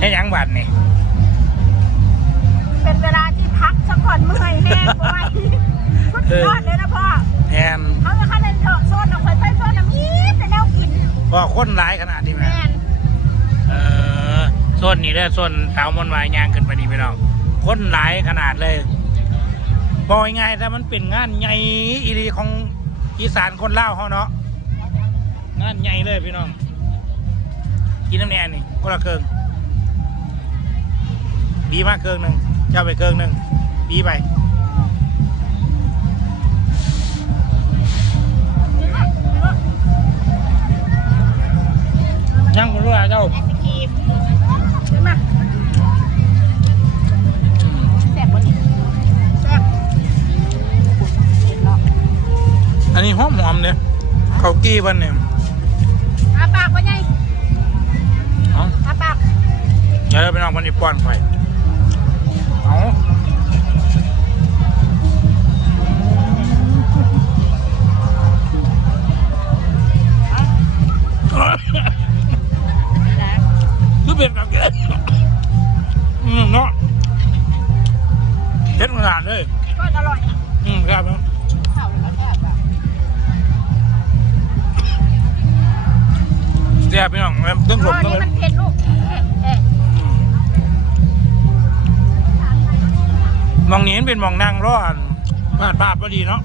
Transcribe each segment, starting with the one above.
ให้หยังบัดนี่เป็นเวลาที่พักสักก่อนเมื่อยแห้งบ่ไหวสุดยอดเลยนะพ่อแทนเขาจะขั้นเลยเถอะโซนเอาไปไปโซนน้ำอีทแต่แนวกินว่าคนหลายขนาดนี้ไหมแม่นเออโซนนี้เด้อโซนสาวมนต์วายยางขึ้นไปนี่พี่น้องคนหลายขนาดเลยบอกง่ายๆถ้ามันเป็นงานใหญ่อีรีของอีสานคนเล่าวเขาเนาะงานใหญ่เลยพี่น้องกินน้ำแน่นี่คนละเครื่อง บีมากเครื่องหนึ่งเจ้าไปเครื่องหนึ่งบีไปยังคนรู้อะเจ้าไอศครีมซื้อมาแซ่บบ่นี่แซ่บเห็นเนาะอันนี้หอมหอมๆเนี่ยเขาวกี้วันเนี่ยอาปากว่าไงเอาอาปาก เดี๋ยวเราไปลองมันอีป้อนไป คือเป็นแบบนี้อืมเนาะเท็ดขนาดเลยก็อร่อยอืมครับข้าวแล้วแซ่บอะแซ่บพี่น้องแล้วต้นผมอันต้องนี้ไปมันเผ็ดลูกมองนี้เป็นมองนั่งร้อนพลาดภาพพอดีเนาะ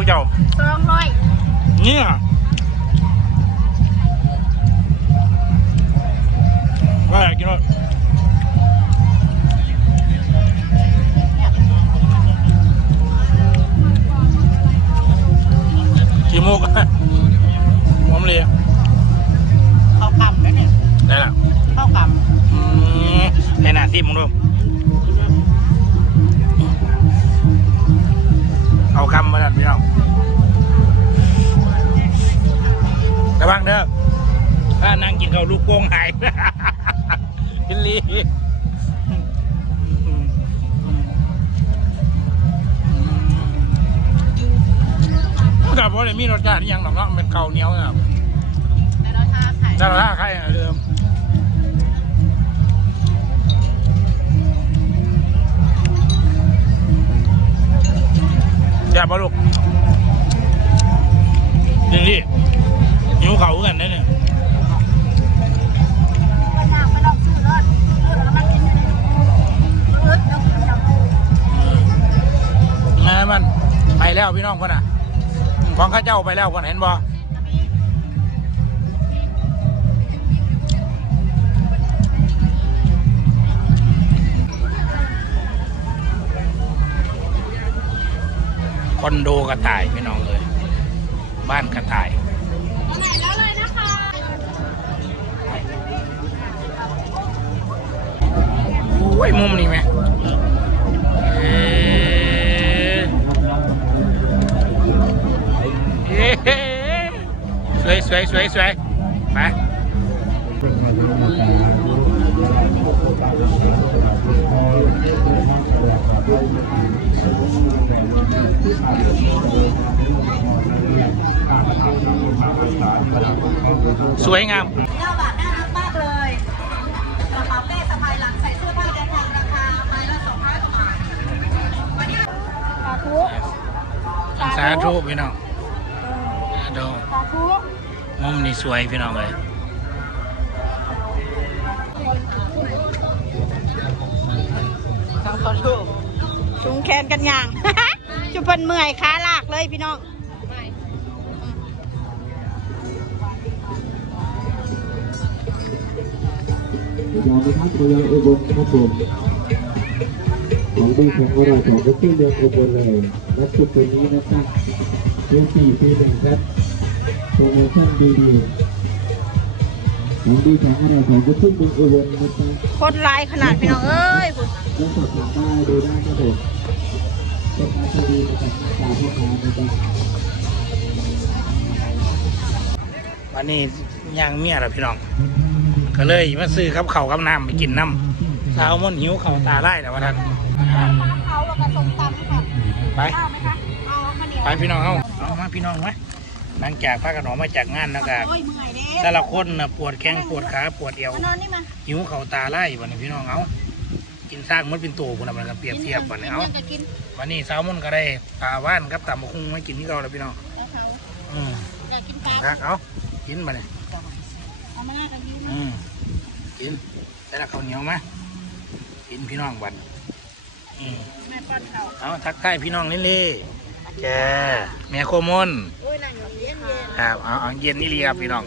พวกเจ้าสองร้อยเนี่ยว่าอยากกินรสกี่โมกผมเลยข้าวกำแล้วเนี่ยได้ละข้าวกอืมในหน้าที่มึงดู พี่น้องระวังเด้อถ้านั่งกินข้าวลูกโป่งหายพิลลี่กับว่าเลยมีรสชาติอิหยังหรอกเนาะมันเป็นข้าวเหนียวนะครับำแต่เราทาไข่ถ้าเราล่าใครอะเดิมอย่าบอลูก แล้วพี่น้องคนน่ะ ของข้าเจ้าไปแล้วคนเห็นบ่คอนโดกระต่ายพี่น้องเลยบ้านกระต่ายแล้วเลยนะคะโอ้ยมุมนี้ไหม สวยสวยสวยสวยไปสวยงามเก้าบาทน่ารักมากเลยกระเป๋าเป้สะพายหลังใส่เสื้อผ้าเดินทางราคาไม้ละสองร้อยกว่าบาทวันนี้สาธุสาธุพี่น้องสาธุสาธุ มุมนี้สวยพี่น้องเลยสูงแขนกันอย่าง จุเป็นเมื่อยขาลากเลยพี่น้องยาวไปทั้งระยะอุบลครับผมของดีของอร่อยของก็ขึ้นเรืองอุบลเลยและชุดตัวนี้นะครับเดือนสี่ปีหนึ่งครับ โปรโมชั่นดีๆของดีของอร่อยของกระทุ่มเมืองอุบลนะครับคนลายขนาดพี่น้องเอ้ยคุณแล้วสอบถามได้ดูได้ครับผมเป็นการคดีมาจากตาพ่อค้านะครับวันนี้ย่างเมียแล้วพี่น้อง ก็เลยมาซื้อกับเขาวกับน้ำไปกินน้ำสาวมนหิวเขาวตาไล่แล้วว่าท่านอ่าเขาแล้วก็ส้มตำค่ะไปเอาไหมคะเอาข้าวเหนียวไปพี่น้องเอาเอามาพี่น้องมา หลังจากพากันออกมาจากงานแล้วก็โอ้ยเมื่อยเด้แต่ละคนน่ะปวดแข้งปวดขาปวดเอวมานอนนี่มาหิวเขาวตาไล่วันนี้พี่น้องเอากินสร้างมันเป็นตัวคนละมันก็เปรียบเทียบวันนี้เอากิจะกินวันนี้สาวมนก็ได้ปลาว่านกับตำบักหุ่งไม่กินที่เราแล้วพี่น้องแล้วเขาอืมอยากกินปลาครับเอากินมาเลยเอามาหน้ากันกินอืมกินแต่ละข้าวเหนียวมากินพี่น้องวันอืมแม่ป้อนเขาเอาทักทายพี่น้องนี่เลย แกแม่โคมนโอ้ยนั่งอยู่เย็นเย็นครับเอาเอาเย็นนี่เลยครับพี่น้อง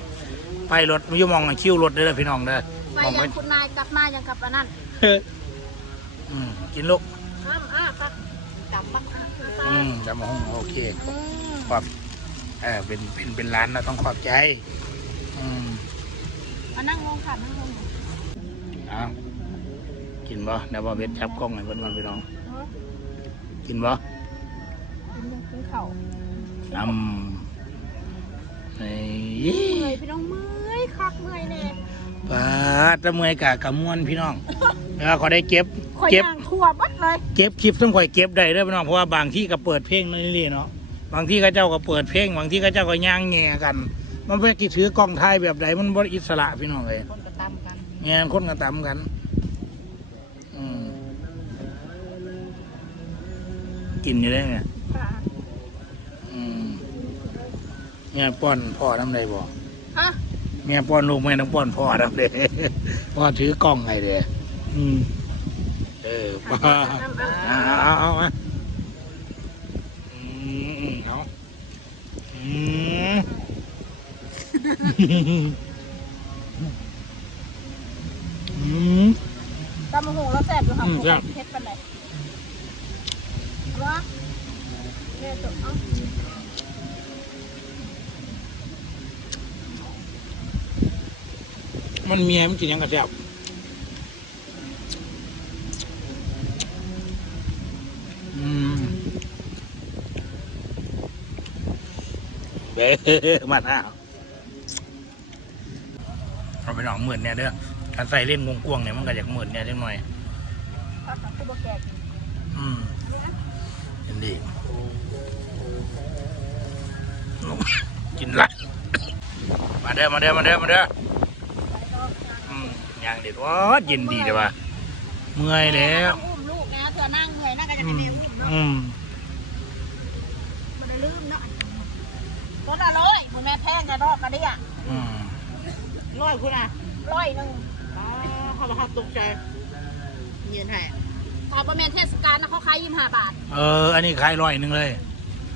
ไปรถไม่ยอมองคิวรถเด้อพี่น้องเด้อไปมองยัไปงคุณนายกลับมายังกลับอันนั้นอืมกินลูกอ้ามอ้าปักกลับปักอ้าคือปลาอืมจำมาห้องโอเคอืมขอบเออเป็นเป็นเป็นร้านเราต้องขอบใจอืมมานั่งลงค่ะนั่งลงเอากินบ่เดี๋ยวบ่เบ็ดจับกล้องให้เพิ่นก่อนพี่น้องเออกินบ่กินกิน เข่าวอืมนี่เมื่อยพี่น้องเมื่อยคักเมื่อยแน่ปาดตะเมอยกะกะมวนพี่น้องแล้วก็ได้เก็บ ข่อยเก็บ ย่างทั่วบัดเลยเก็บคลิปต้องคอยเก็บได้เด้อพี่น้องเพราะว่าบางที่ก็เปิดเพลงนี่นี่เนาะบางที่ก็เจ้าก็เปิดเพลง บางที่ก็เจ้าก็ย่างแง่กัน มันเป็นกี่ถือกล้องถ่ายแบบใดมันบ่อิสระพี่น้องเลย คนก็ตามกันแง่คนก็ตามกัน อืมกินอยู่ได้ไง ค่ะ อืม เมียป้อนพ่อน้ำใดบ่ฮะเมียป้อนลูกแม่ต้องป้อนพ่อน้ำเด้พ่อถือกล้องไงเด้อืมเออป้าเอาเอาเอามาอืมเอาอืมอืมตำมะฮงแล้วแซ่บอยู่ค่ะอืมแซ่บเผ็ดปานใดวะเนี่ยจบเอ้า มันเมียมันกินยังกระแซบอืมเบ้มาหน้าเอาไปหนองหมื่นเนี่ยเด้อการใส่เล่นวงกวงเนี่ยมันก็อยากหมื่นเนี่ยได้หน่อยอืมเห็นดีกินไรมาเด้อมาเด้อมาเด้อมาเด้อ ย่างเด็ดว่าเย็นดีเลยว่ะเมื่อยแล้วอุ้มลูกนะเธอนั่งเหนื่อยนั่งก็จะอืไปมเร็วอุ้มเนาะอืมมันได้ลืมเนาะคนละร้อยคุณแม่แท่งกระดอกกระเดี่ยอืมร้อยคุณอะร้อยหนึ่งอ๋อเขาบอกเขาตกใจเงินให้พอประมาณเทศกาลนะเขาขายยี่สิบห้าบาท เออ อันนี้ขายร้อยหนึ่งเลย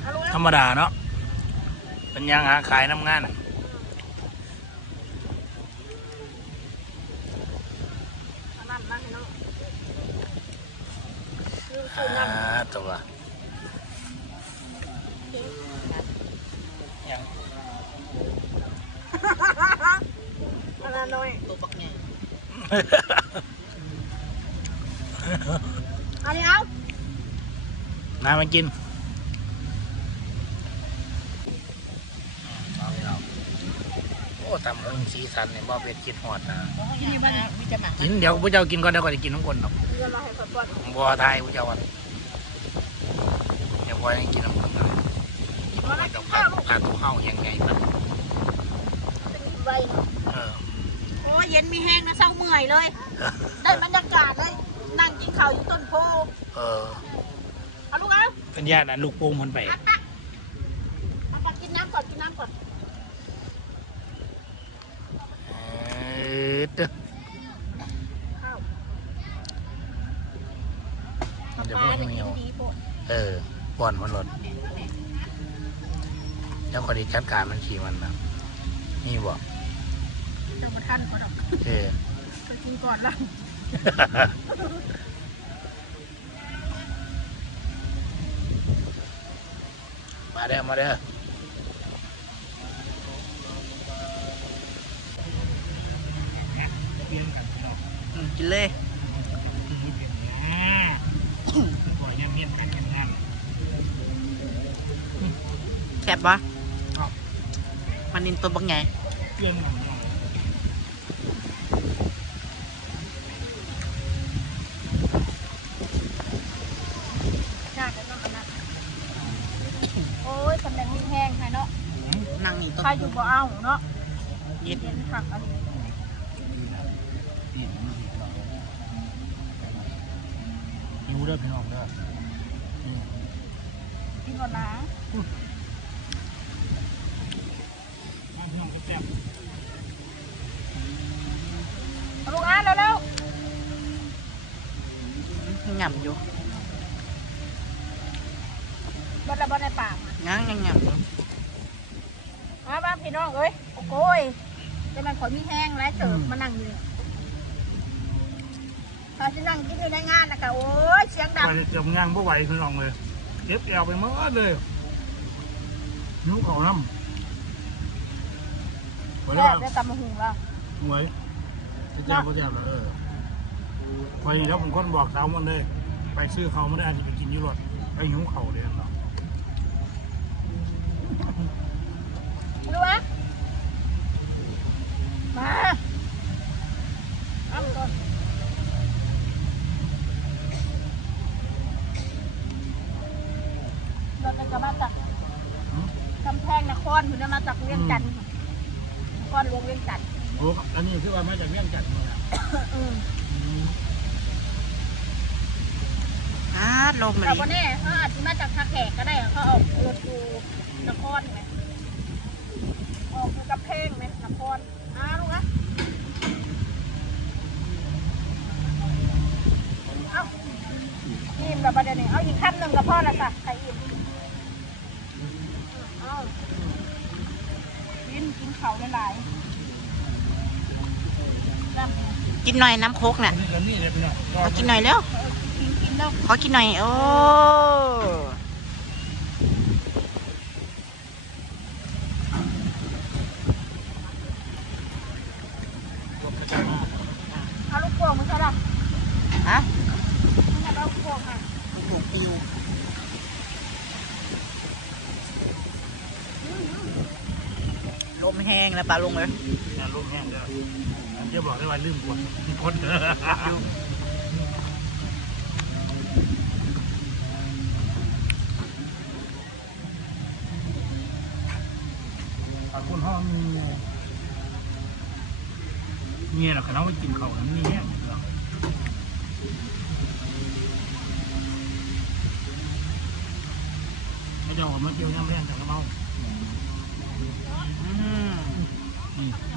เอารู้แล้ธรวรมดาเนาะเป็นยังหาขายน้ำงาน เอาน้ำมาให้น้องคือ อ่า คือน้ำ ตัวยังอันนั้นน้อยตัวปักแง่อันนี้เอาน้ำมากินเอาไปเอาโอ้ตำหง สีสันเนี่ยบ่เป็ดกินหอดนะที่มันมีจะหมักกินเดี๋ยวพระเจ้ากินก่อนเดี๋ยวก็จะกินน้ำกลนหรอกเงินมาให้ก่อนก่อนบัวไทยพระเจ้าวันเดี๋ยวบัวยังกินน้ำกลนนะกินน้ำกลนต้องการการตัวเข้ายังไงครับเป็นใบเนาะเออโอ้ยเย็นมีแห้งนะเศร้าเมื่อยเลย ได้บรรยากาศเลย นั่งกินข้าวอยู่ต้นโพเออเอาลูกเอาเป็นญาติอันลูกโป่งมันไป เอาก่อนกินน้ำก่อนกินน้ำก่อน เออเด้อ ข้าว มันจะพูดให้เมียว ดีโพด เออ ป้อนมันหลดแล้วก็ไดีจัดการมันขี่มันนะนี่บอกจังมาท่านก่อนดอกเออไปกินก่อนละมาเด้อมาเด้อลี่ยนกันพี่น้องอืมกินเลย ก่อยเงียบๆกันงาน แคบปะมันนินตัวบักใหญ่เพื่อนของเรายากกันเนาะอันนั้นโอ้ยตำแหน่งมีแห้งค่ะเนาะนั่งนี่ต้นใครอยู่บ่เอาเนาะเย็ดเย็นผักอันนี้หิวเด้อพี่น้องเด้อกินก่อนนะ มาพี่น้องแซ่บ เอาลูกอ่านแล้วแล้ว หย่ำอยู่บดละบดในปากอะง้างยังหย่ำอยู่มาบ้านพี่น้องเอ้ยโอ้โก้ยจะมันขอยมีแห้งแล้วเติบมานั่งอยู่ถ้าจะนั่งกินอยู่ในงานนะกะโอ้ยเสียงดังไปเจ็บงานบ่ไหวพี่น้องเลยเจ็บแอวไปหมดเลยนิ้วเขาน้ำไว้แซ่ว่าบได้ตำมะหุงแล้วไว้จะเจ็บก็เจ็บแล้วเออ ไปแล้วผมคนบอกสาวมันเลย ไปซื้อเขาไม่ได้อาจจะไปกินอยี่รถไปหิวเขาเลยเนาะรู้ไหมมาเอาก่อนเราจะมาจากกำแพงนครถึงจะมาจากเวียงจันทร์นครหลวงเวียงจันทร์โอ้อันนี้คือว่ามาจากเมี่ยงจันทร์เนี่ยอืม อ้าลมเลแต่ยวันนี้เขาอาจจะมาจากท่าแขกก็ได้เขาออกรถดูนครไหมออกอยู่กับเพลงไหมนครอ้าลูกนะเอาอิ่มกับประเด็นนี้เอาอีกคำหนึ่งกับพ่อละจ้ะใครอิ่มเอากินกินเขาหลายๆนั่น กินหน่อยน้ำโคกน่ะนี่ก็นี่เลยขอกินหน่อยเร็วเออกินกินแล้วขอกินหน่อย โอ้เอาลูกโป่งมันใช่หรอฮะมันจะเอาลูกโป่งอะถูกปิวลมแห้งแล้วปลาลงเลยลูกแห้งเด้อ จ้าบอกได้ว่าลืมกดคนเด้อขอบคุณห้องเงี้ยหรอกเขาไปกินเขาน้ำนี่แห้งเนาะไม่เมมาเกี่ยวย่ำแรงจากกระเป๋าอืม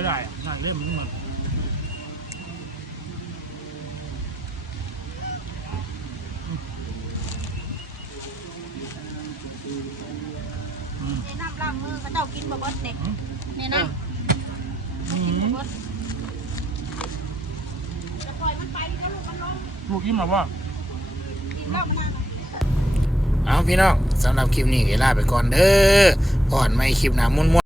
อืมเดี๋ยวได้อะนั่นเริ่มมันมันอืมในน้ำล้างมือเขาเจ้ากินบะเบิดเด็กนี่นะอืกินบะมเบิดจะปล่อยมันไปแล้วลูกมันลงลูกยิ้มหรอว่ากินแล้วมันเอาพี่น้องสำหรับคลิปนี้ก็ลาไปก่อนเด้อก่อนไม่คลิปหนามุ่น